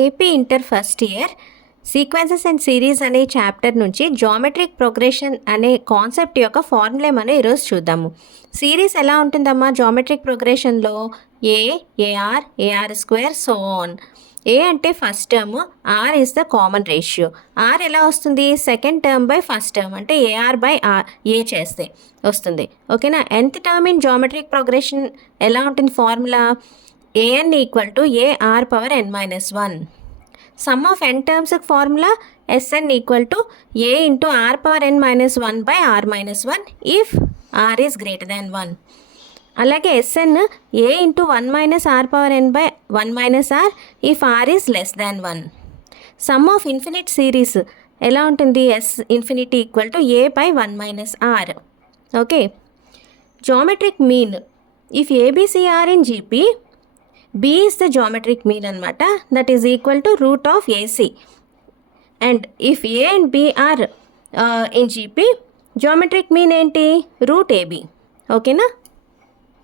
AP inter first year sequences and series అనే chapter నుంచి geometric progression అనే concept యొక్క ఫార్ములా మనం ఈరోజు చూద్దాము. సిరీస్ ఎలా ఉంటుందమ్మా జామెట్రిక్ ప్రోగ్రెషన్లో? A r a r square so on. A అంటే first term, r is the common ratio. R ఎలా వస్తుంది? Second term by first term, అంటే ఏఆర్ బై ఆర్ ఏ చేస్తే వస్తుంది. ఓకేనా? nth term in geometric progression ఎలా ఉంటుంది formula? an equal to a r power n-1. Sum of n terms formula Sn equal to a into r power n-1 by r-1 if r is greater than 1. అలాగే Sn a into 1 minus r power n by 1 minus r if r is less than 1. Some of infinite series ఎలా ఉంటుంది? S infinity equal to a by 1 minus r. Okay. Geometric mean if ABCR in GP, B is the geometric mean anamata, that is equal to root of AC. And if A and B are in GP, geometric mean enti? Root AB. Okay na?